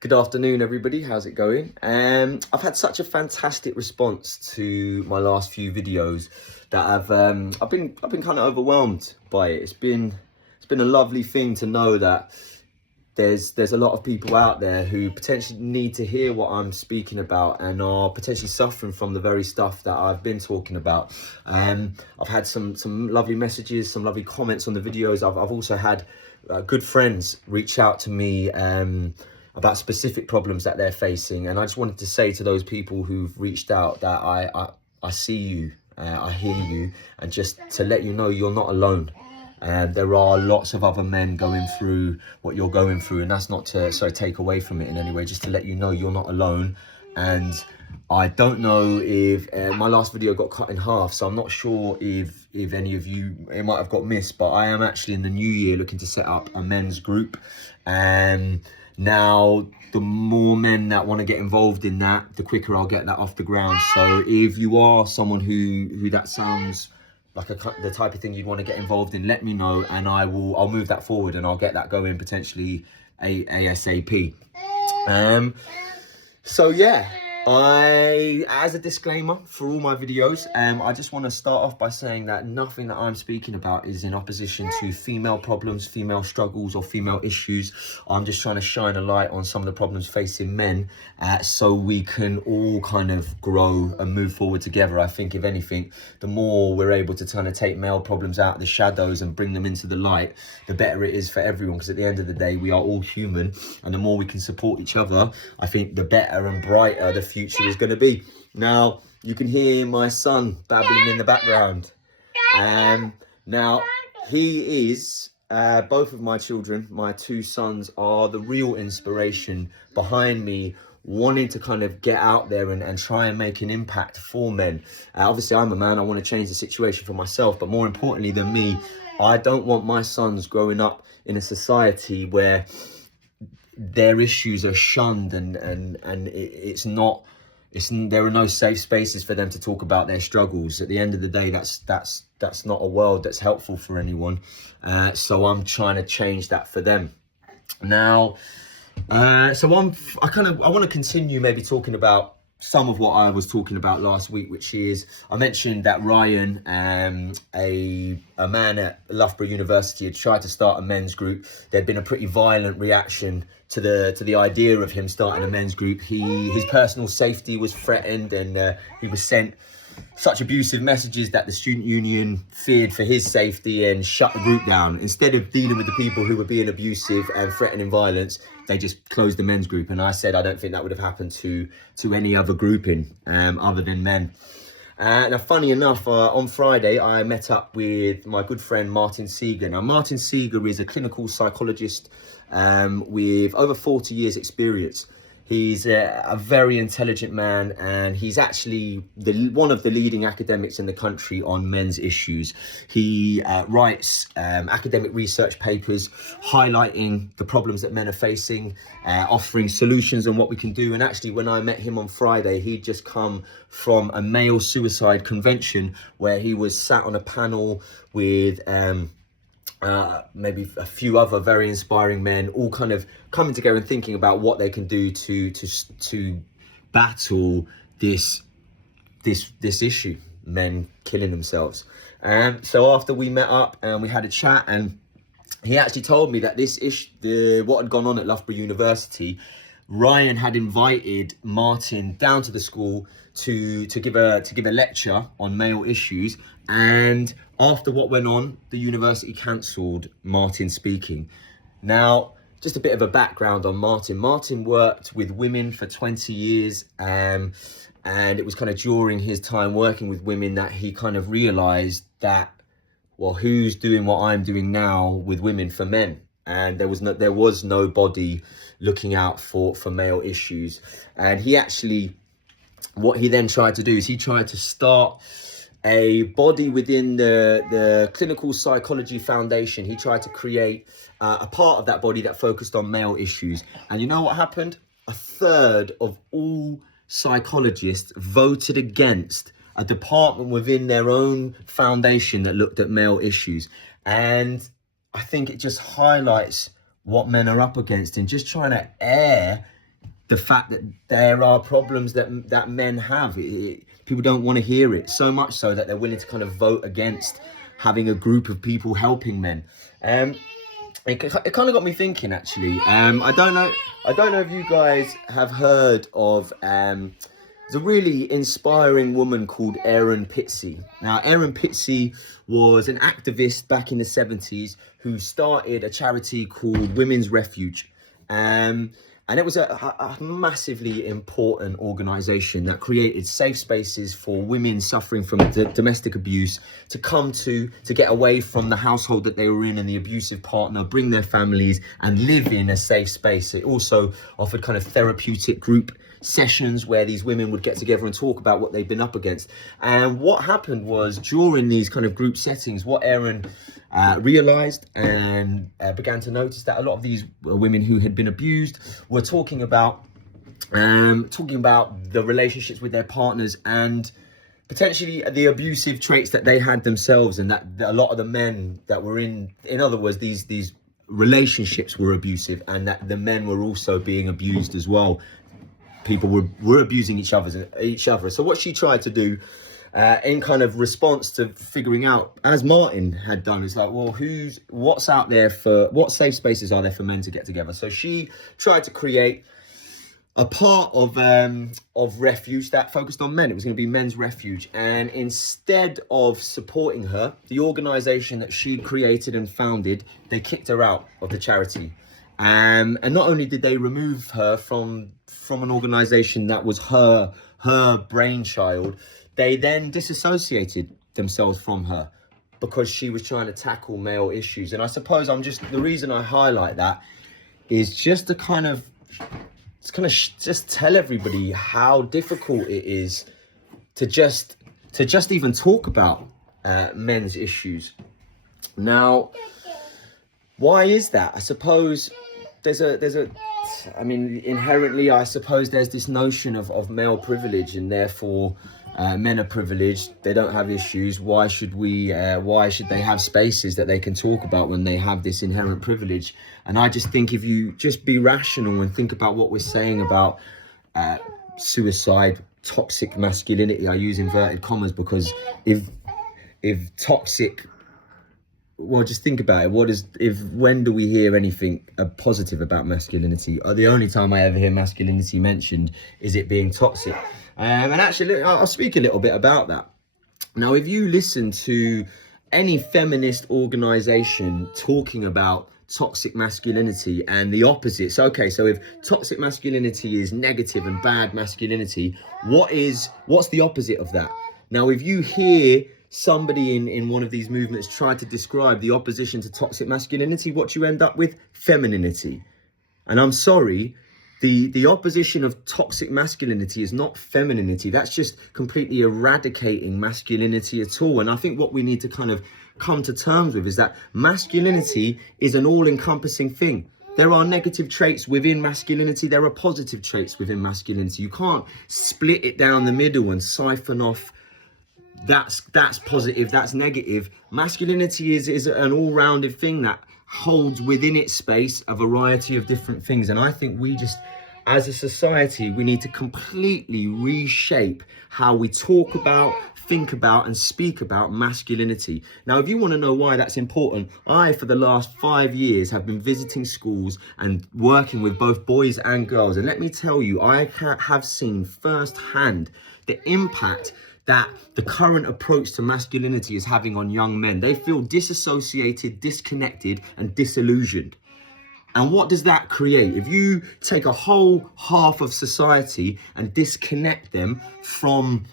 Good afternoon, everybody. How's it going? I've had such a fantastic response to my last few videos that I've been kind of overwhelmed by it. It's been a lovely thing to know that there's a lot of people out there who potentially need to hear what I'm speaking about and are potentially suffering from the very stuff that I've been talking about. I've had some lovely messages, some lovely comments on the videos. I've also had good friends reach out to me about specific problems that they're facing, and I just wanted to say to those people who've reached out that I see you, I hear you, and just to let you know you're not alone. There are lots of other men going through what you're going through, and that's not to take away from it in any way, just to let you know you're not alone. And I don't know if my last video got cut in half, so I'm not sure if any of you, it might have got missed, but I am actually in the new year looking to set up a men's group. And now the more men that want to get involved in that, the quicker I'll get that off the ground. So if you are someone who that sounds like the type of thing you'd want to get involved in, let me know, and I'll move that forward and I'll get that going potentially ASAP. So yeah, as a disclaimer for all my videos, I just want to start off by saying that nothing that I'm speaking about is in opposition to female problems, female struggles, or female issues. I'm just trying to shine a light on some of the problems facing men, so we can all kind of grow and move forward together. I think if anything, the more we're able to kind of take male problems out of the shadows and bring them into the light, the better it is for everyone, because at the end of the day, we are all human, and the more we can support each other, I think the better and brighter the future is going to be. Now, you can hear my son babbling in the background. Now, he is, both of my children, my two sons, are the real inspiration behind me wanting to kind of get out there and try and make an impact for men. Obviously, I'm a man, I want to change the situation for myself, but more importantly than me, I don't want my sons growing up in a society where their issues are shunned and there are no safe spaces for them to talk about their struggles. At the end of the day, that's not a world that's helpful for anyone. So I'm trying to change that for them. Now, I want to continue maybe talking about some of what I was talking about last week, which is, I mentioned that Ryan, a man at Loughborough University, had tried to start a men's group. There'd been a pretty violent reaction to the idea of him starting a men's group. His personal safety was threatened, and he was sent such abusive messages that the student union feared for his safety and shut the group down. Instead of dealing with the people who were being abusive and threatening violence, they just closed the men's group. And I said I don't think that would have happened to any other grouping other than men. Now, funny enough, on Friday, I met up with my good friend Martin Seeger. Now, Martin Seeger is a clinical psychologist with over 40 years experience. He's a very intelligent man, and he's actually one of the leading academics in the country on men's issues. He writes academic research papers highlighting the problems that men are facing, offering solutions on what we can do. And actually, when I met him on Friday, he'd just come from a male suicide convention where he was sat on a panel with maybe a few other very inspiring men, all kind of coming together and thinking about what they can do to battle this issue, men killing themselves. So after we met up and we had a chat, and he actually told me that this issue, what had gone on at Loughborough University, Ryan had invited Martin down to the school to give a lecture on male issues, and after what went on, the university cancelled Martin speaking. Now, just a bit of a background on Martin. Martin worked with women for 20 years, and it was kind of during his time working with women that he kind of realised that, well, who's doing what I'm doing now with women for men? And there was nobody looking out for male issues. And he actually, what he then tried to do is he tried to start a body within the Clinical Psychology Foundation. He tried to create a part of that body that focused on male issues. And you know what happened? A third of all psychologists voted against a department within their own foundation that looked at male issues. And I think it just highlights what men are up against, and just trying to air the fact that there are problems that men have. People don't want to hear it, so much so that they're willing to kind of vote against having a group of people helping men. It kind of got me thinking, actually. I don't know if you guys have heard of there's a really inspiring woman called Erin Pitsey. Now, Erin Pitsey was an activist back in the 70s who started a charity called Women's Refuge. And it was a massively important organisation that created safe spaces for women suffering from domestic abuse to come to get away from the household that they were in and the abusive partner, bring their families and live in a safe space. It also offered kind of therapeutic group sessions where these women would get together and talk about what they'd been up against. And what happened was, during these kind of group settings, what Erin realized and began to notice that a lot of these women who had been abused were talking about the relationships with their partners and potentially the abusive traits that they had themselves, and that a lot of the men that were in other words, these relationships were abusive, and that the men were also being abused as well. People were abusing each other. So what she tried to do in kind of response to figuring out, as Martin had done, is like, well, what safe spaces are there for men to get together? So she tried to create a part of refuge that focused on men. It was going to be Men's Refuge. And instead of supporting her, the organisation that she created and founded, they kicked her out of the charity. And not only did they remove her from an organisation that was her brainchild, they then disassociated themselves from her because she was trying to tackle male issues. And I suppose the reason I highlight that is just to kind of just tell everybody how difficult it is to just even talk about men's issues. Now, why is that? I suppose inherently, I suppose there's this notion of male privilege, and therefore men are privileged. They don't have issues. Why should they have spaces that they can talk about when they have this inherent privilege? And I just think, if you just be rational and think about what we're saying about suicide, toxic masculinity, I use inverted commas because if toxic, well, just think about it. When do we hear anything positive about masculinity? The only time I ever hear masculinity mentioned is it being toxic. And actually, I'll speak a little bit about that. Now, if you listen to any feminist organisation talking about toxic masculinity and the opposite, so if toxic masculinity is negative and bad masculinity, what's the opposite of that? Now, if you hear somebody in one of these movements try to describe the opposition to toxic masculinity, what you end up with? Femininity. And I'm sorry, the opposition of toxic masculinity is not femininity. That's just completely eradicating masculinity at all. And I think what we need to kind of come to terms with is that masculinity is an all-encompassing thing. There are negative traits within masculinity. There are positive traits within masculinity. You can't split it down the middle and siphon off that's positive, that's negative. Masculinity is an all-rounded thing that holds within its space a variety of different things. And I think we just, as a society, we need to completely reshape how we talk about, think about and speak about masculinity. Now, if you want to know why that's important, for the last 5 years, have been visiting schools and working with both boys and girls. And let me tell you, I have seen firsthand the impact that the current approach to masculinity is having on young men. They feel disassociated, disconnected, and disillusioned. And what does that create? If you take a whole half of society and disconnect them from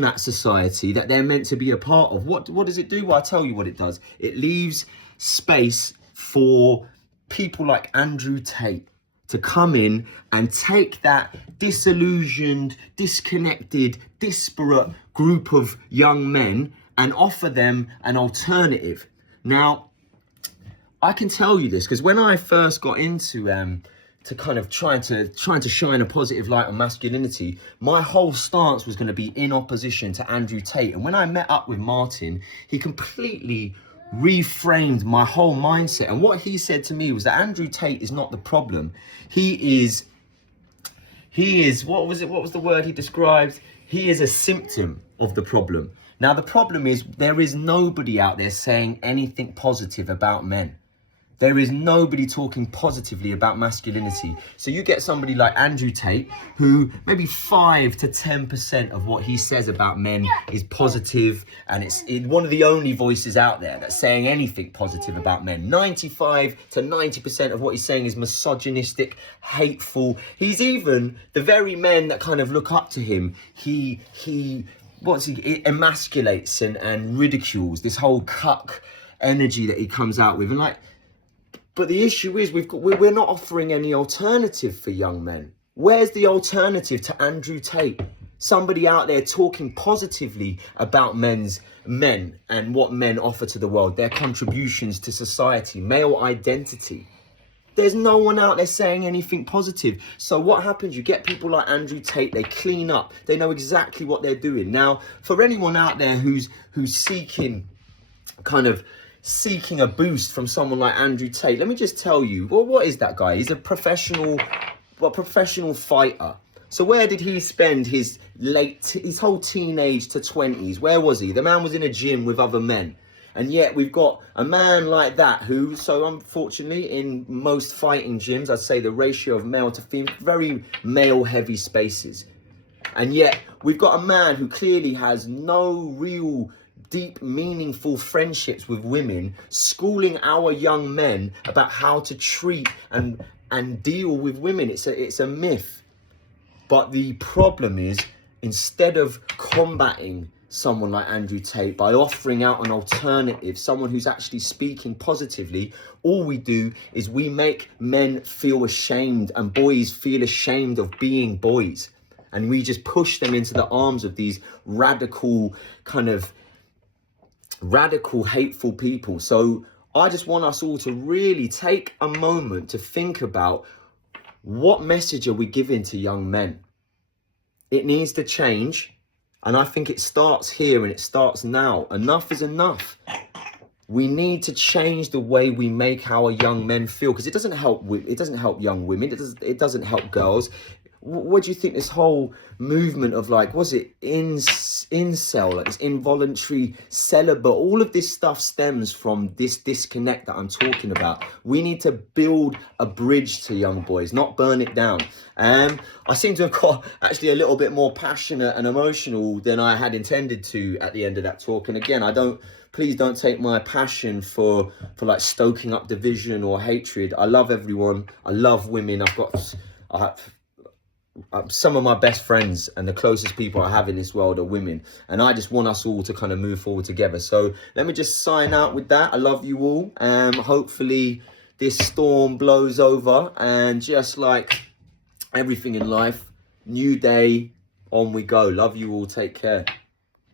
that society that they're meant to be a part of, what does it do? Well, I'll tell you what it does. It leaves space for people like Andrew Tate to come in and take that disillusioned, disconnected, disparate group of young men and offer them an alternative. Now, I can tell you this because when I first got into to kind of trying to shine a positive light on masculinity, my whole stance was going to be in opposition to Andrew Tate. And when I met up with Martin, he completely reframed my whole mindset. And what he said to me was that Andrew Tate is not the problem. He is He is, what was the word he described? He is a symptom of the problem. Now, the problem is there is nobody out there saying anything positive about men. There is nobody talking positively about masculinity. So you get somebody like Andrew Tate, who maybe 5 to 10% of what he says about men is positive, and it's one of the only voices out there that's saying anything positive about men. 95 to 90% of what he's saying is misogynistic, hateful. He's even the very men that kind of look up to him. He emasculates and ridicules this whole cuck energy that he comes out with, and like. But the issue is we're not offering any alternative for young men. Where's the alternative to Andrew Tate? Somebody out there talking positively about men and what men offer to the world, their contributions to society, male identity. There's no one out there saying anything positive. So what happens? You get people like Andrew Tate, they clean up. They know exactly what they're doing. Now, for anyone out there who's seeking a boost from someone like Andrew Tate, let me just tell you, well, what is that guy? He's a professional fighter. So where did he spend his whole teenage to 20s? Where was he? The man was in a gym with other men. And yet we've got a man like that who, so unfortunately, in most fighting gyms, I'd say the ratio of male to female, very male heavy spaces. And yet we've got a man who clearly has no real deep, meaningful friendships with women, schooling our young men about how to treat and deal with women. It's a myth. But the problem is, instead of combating someone like Andrew Tate by offering out an alternative, someone who's actually speaking positively, all we do is we make men feel ashamed and boys feel ashamed of being boys. And we just push them into the arms of these radical, hateful people. So I just want us all to really take a moment to think about, what message are we giving to young men? It needs to change. And I think it starts here and it starts now. Enough is enough. We need to change the way we make our young men feel, because it doesn't help young women. It doesn't help girls. What do you think this whole movement of incel, like this involuntary celibate, all of this stuff stems from this disconnect that I'm talking about. We need to build a bridge to young boys, not burn it down. I seem to have got actually a little bit more passionate and emotional than I had intended to at the end of that talk. And again, please don't take my passion for like stoking up division or hatred. I love everyone. I love women. I have some of my best friends and the closest people I have in this world are women, and I just want us all to kind of move forward together. So let me just sign out with that. I love you all. Hopefully this storm blows over, and just like everything in life, new day, on we go. Love you all. Take care.